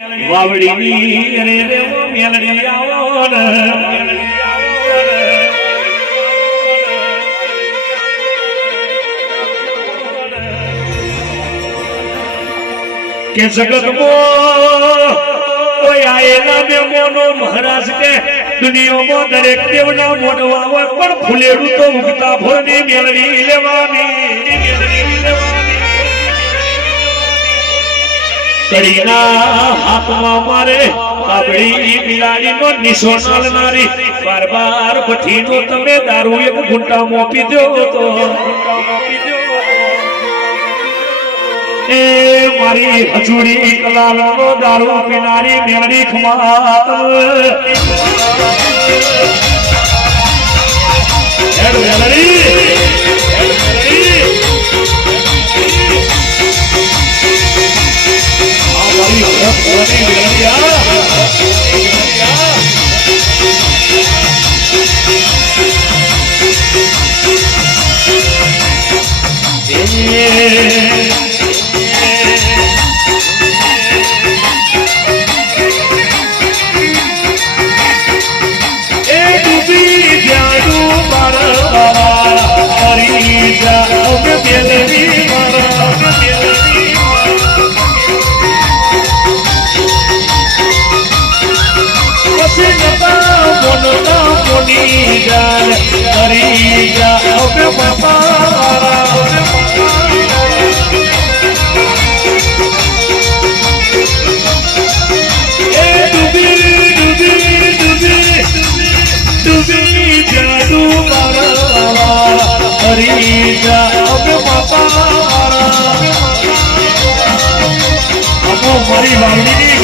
વાવડીની રે રે મેલડી આવો ને મેલડી આવો કે આયેલા મેમોનો મહારાજ કે દુનિયામાં દરેક દેવના મોઢવા પણ ફૂલેડું તો ઉગતા ફળની મેળવી લેવાની મેળવી લેવાની. કડીના હાથમાં મારે કાબડી બિલાડીનો નિશો ચાલનારી બાર બાર ભઠ્ઠીનો તમે દારૂ એક ઘૂંટા મોપી દો તો. મારી હજુરી કલાલનો દારૂ પીનારી મેળી ખમાત એ ડૂબી જાડું મારા હરી જાઓ કે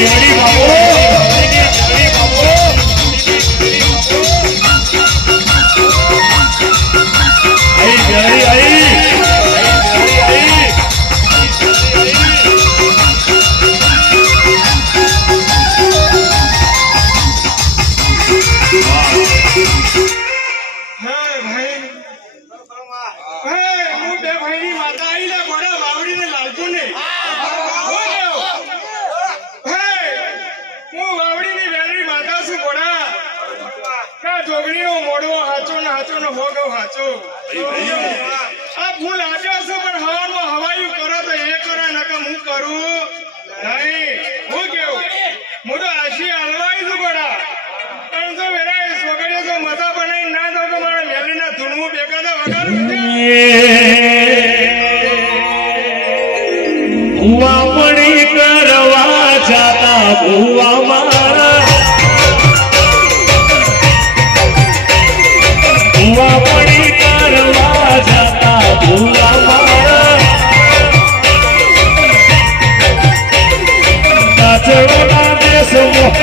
વાવડીની મેળી બાબો કા જોગણીનો હાચો ને હાચો ને હો હાચો. આ ફૂલ હાચો છું પણ હવામાં હવાયું કરો તો એ કરો નકર હું કરું? નહીં. હું કેવું? હું તો આશી હલવાઈ છું ઘોડા પણ જો વેરાય સોગડીઓ તો મજા બનાવી ના દો તો મારા મેલીના ધૂનવું બેકાદા વગાડું ભૂવા કરવા જાતા ભૂવા નાચડોના દેશમાં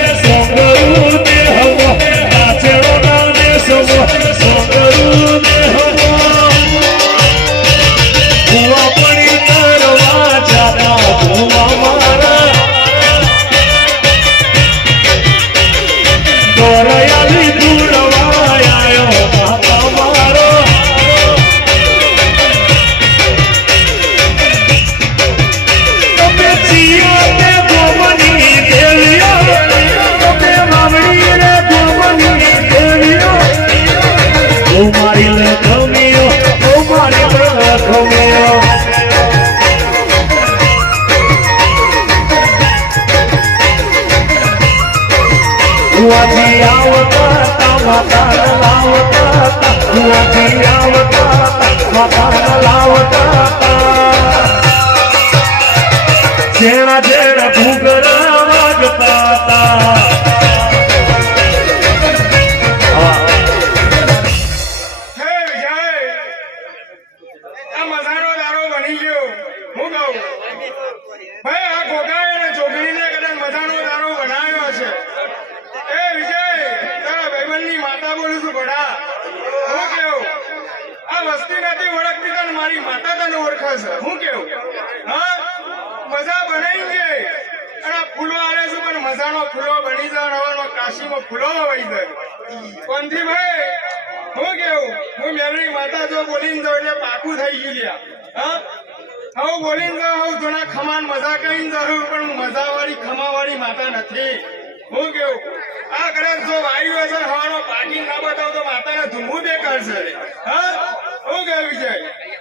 લખમિયો Wati awata mata lawata Wati awata mata lawata Jena Jena વસ્તી નથી ઓળખતી તને મારી માતા તને ઓળખાશે હું કેવું? હા? મજા બનાવી છે અને ફૂલો આવે છે પણ મજાનો ફૂલો બની જાય હવાનો કાશીમાં ફૂલો વહી જાય. પંથી ભાઈ? હું કેવું? હું મેલડી માતા જો બોલીને જાઉં એટલે પાકું થઈ ગયું લ્યા હા? હું બોલીને જાઉં, હવે થોડા ખમાન મજા કરીને જરૂર પણ હું મજાવાળી, ખમાવાળી માતા નથી. હું કેવું? આ કદાચ જો વાયુ હશે હવાનો પાકી ના બતાવ તો માતાને ધૂમવું બેકાર છે. હા?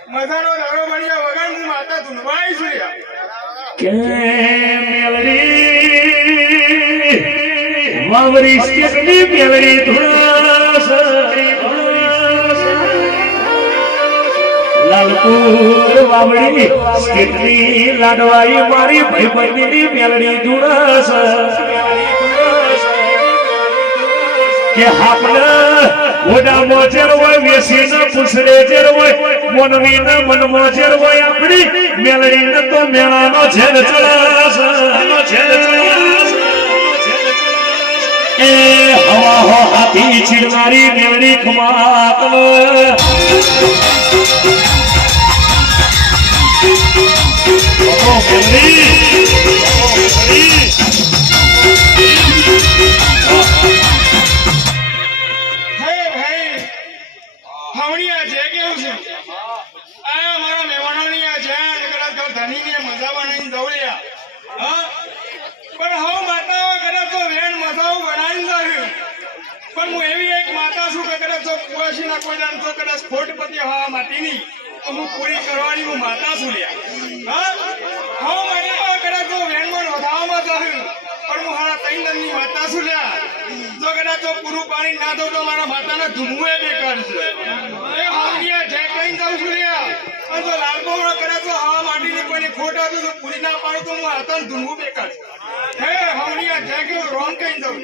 મજાનો દાડો બન્યા વગર હું માતા ધૂનવા આવીશ લ્યા. કે મેલડી લાલપુર વાવડી સ્ટેટની લાડવાઈ મારી ભાઈબંધીની મેલડી ધુણાસ કે હાપના ઓડા મોજેર હોય વેસી ના પૂછડે જેર હોય મોનવી ના મન મોજેર હોય આપણી. મેલડી ને તો ઝેર ચડાસ ઝેર ચડાસ એ હવા હો હાથી છીડનારી મેલડી ખમાત ઓ તો બનાવીને જવું લ્યા. હા પણ હવે માતા કદાચ તો વેણ મસાવું બનાવીને જાયું. પણ હું એવી એક માતા છું કે કદાચ જો કુવાસીના કોઈ દાન તો કદાચ ખોટપતિ હવા માટીની, તો હું પૂરી કરવાની હું માતા છું લ્યા હા હવે માતા કદાચ જો વેણમાં નોંધાવવામાં જાયું. પણ હું હારા ત્રણની માતા છું લ્યા જો કદાચ તો પૂરું પાણી ના દઉં તો મારા માતાને ધૂમવું બેકાર છે એ હાંડિયા જય કઈ જાઉં છું લ્યા અને જો લાલ બહુડા કદાચ તો કોઈને ખોટ આપે તો પૂરી ના પાડું તો હું હાથાને ધૂનવું બેકાર હે, હમણી આ કેવું રોંગ કઈ દઉં